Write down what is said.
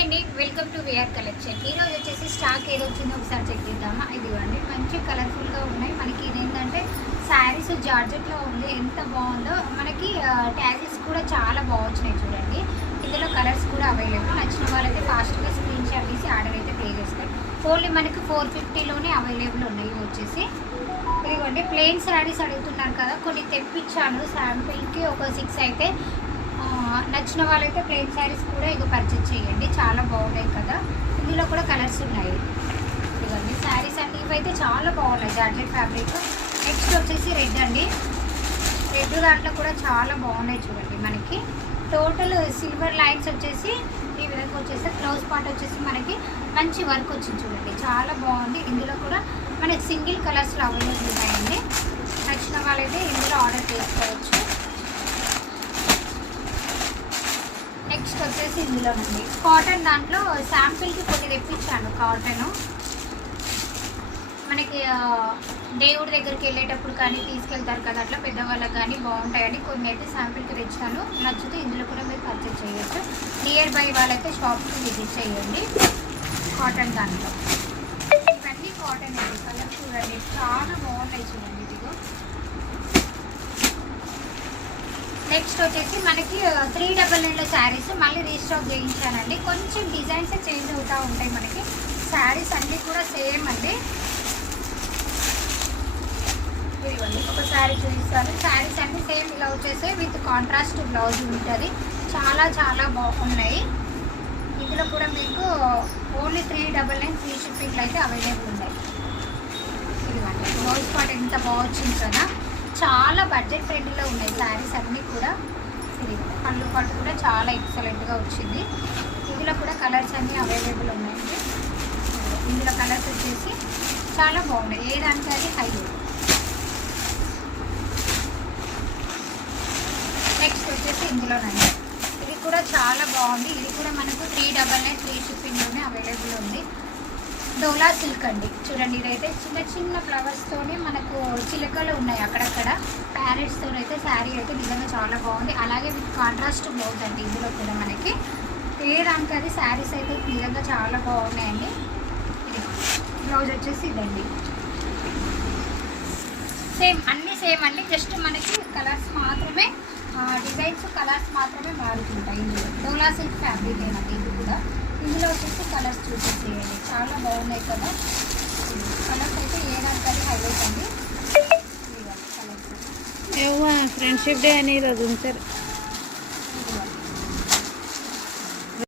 అండి, welcome to we're collection. ఈరోజు వచ్చేసి స్టాక్ ఏదో వచ్చిందో ఒకసారి చెక్ చేద్దామా. ఇదిగోండి, మంచి కలర్ఫుల్గా ఉన్నాయి. మనకి ఇదేంటంటే శారీస్ జార్జెట్లో ఉంది, ఎంత బాగుందో. మనకి ట్యాగిల్స్ కూడా చాలా బాగున్నాయి చూడండి. ఇందులో కలర్స్ కూడా అవైలబుల్. నచ్చిన వాళ్ళైతే ఫాస్ట్గా స్క్రీన్ షాట్ తీసి ఆర్డర్ అయితే పే చేసుకోండి. ఓన్లీ మనకి 450లోనే అవైలబుల్ ఉన్నాయి. వచ్చేసి ఇదిగోండి, ప్లెయిన్ శారీస్ అడుగుతున్నారు కదా, కొన్ని తెప్పించాను శాంపిల్కి. ఒక 6 అయితే నచ్చిన వాళ్ళైతే ప్లెయిన్ శారీస్ కూడా ఇక పర్చేజ్ చేయండి, చాలా బాగున్నాయి కదా. ఇందులో కూడా కలర్స్ ఉన్నాయి. ఇవన్నీ శారీస్ అండి, ఇవైతే చాలా బాగున్నాయి జార్జెట్ ఫ్యాబ్రిక్. నెక్స్ట్ వచ్చేసి రెడ్ అండి. రెడ్ దాంట్లో కూడా చాలా బాగున్నాయి చూడండి. మనకి టోటల్ సిల్వర్ లైన్స్ వచ్చేసి ఈ విధంగా వచ్చేసి క్లోజ్ పార్ట్ వచ్చేసి మనకి మంచి వర్క్ వచ్చింది చూడండి, చాలా బాగుంది. ఇందులో కూడా మనకి సింగిల్ కలర్స్లో అవైలబుల్ ఉన్నాయండి. నచ్చిన వాళ్ళైతే ఇందులో ఆర్డర్ చేసుకోవచ్చు. నెక్స్ట్ వచ్చేసి ఇందులో ఉంది కాటన్. దాంట్లో శాంపిల్కి కొన్ని తెప్పించాను కాటను. మనకి దేవుడి దగ్గరికి వెళ్ళేటప్పుడు కానీ తీసుకెళ్తారు కదా, అట్లా పెద్దవాళ్ళకి కానీ బాగుంటాయని కొన్ని అయితే శాంపిల్కి తెచ్చాను. నచ్చితే ఇందులో కూడా మీరు పర్చేజ్ చేయొచ్చు. నియర్ బై వాళ్ళైతే షాప్కి విజిట్ చేయండి. కాటన్ దాంట్లో ఇవన్నీ కాటన్ అండి. కలర్ చూడండి, చాలా బాగున్నాయి చూడండి. ఇదిగో నెక్స్ట్ వచ్చేసి మనకి 399లో శారీస్ మళ్ళీ రీస్టాక్ చేయించానండి. కొంచెం డిజైన్స్ చేంజ్ అవుతూ ఉంటాయి మనకి. శారీస్ అన్నీ కూడా సేమ్ అండి. ఇదిగోండి, ఒక శారీ చూపిస్తాను. శారీస్ అన్నీ సేమ్ ఇలా వచ్చేసి విత్ కాంట్రాస్ట్ బ్లౌజ్ ఉంటుంది. చాలా చాలా బాగున్నాయి. ఇందులో కూడా మీకు ఓన్లీ 399 ఫ్రీ షిప్పింగ్లు అయితే అవైలబుల్ ఉన్నాయి. ఇదిగోండి, బ్లౌజ్ పార్ట్ ఎంత బాగుంది కదా, చాలా బడ్జెట్ ఫ్రెండ్లీలో ఉన్నాయి శారీస్ అన్నీ కూడా. ఇది పళ్ళు పాటు కూడా చాలా ఎక్సలెంట్గా వచ్చింది. ఇందులో కూడా కలర్స్ అన్నీ అవైలబుల్ ఉన్నాయండి. ఇందులో కలర్స్ వచ్చేసి చాలా బాగున్నాయి, ఏ దానికి అది హైలైట్. నెక్స్ట్ వచ్చేసి ఇందులోనండి, ఇది కూడా చాలా బాగుంది. ఇది కూడా మనకు 399 ఫ్రీ షిప్పింగ్లోనే అవైలబుల్ ఉంది. డోలా సిల్క్ అండి చూడండి. ఇదైతే చిన్న చిన్న ఫ్లవర్స్తోనే మనకు చిలకలు ఉన్నాయి అక్కడక్కడ, ప్యారెట్స్తో అయితే శారీ అయితే నిజంగా చాలా బాగుంది. అలాగే విత్ కాంట్రాస్ట్ బ్లౌజ్ అండి. ఇందులో కూడా మనకి వేయడానికి అది శారీస్ అయితే నిజంగా చాలా బాగున్నాయండి. బ్లౌజ్ వచ్చేసి ఇదండి, సేమ్ అన్నీ సేమ్ అండి. జస్ట్ మనకి కలర్స్ మాత్రమే, డిజైన్స్ కలర్స్ మాత్రమే మారుతుంటాయి. ఇందులో డోలా సిల్క్ ఫ్యాబ్రిక్ ఏనండి ఇది కూడా. ఇందులో వచ్చేసి కలర్స్ చూసేసేయండి, చాలా బాగున్నాయి కదా. కలర్స్ అయితే ఏదానికి హైలైట్ అండి. ఫ్రెండ్షిప్ డే అనేది అది ఉంటారు.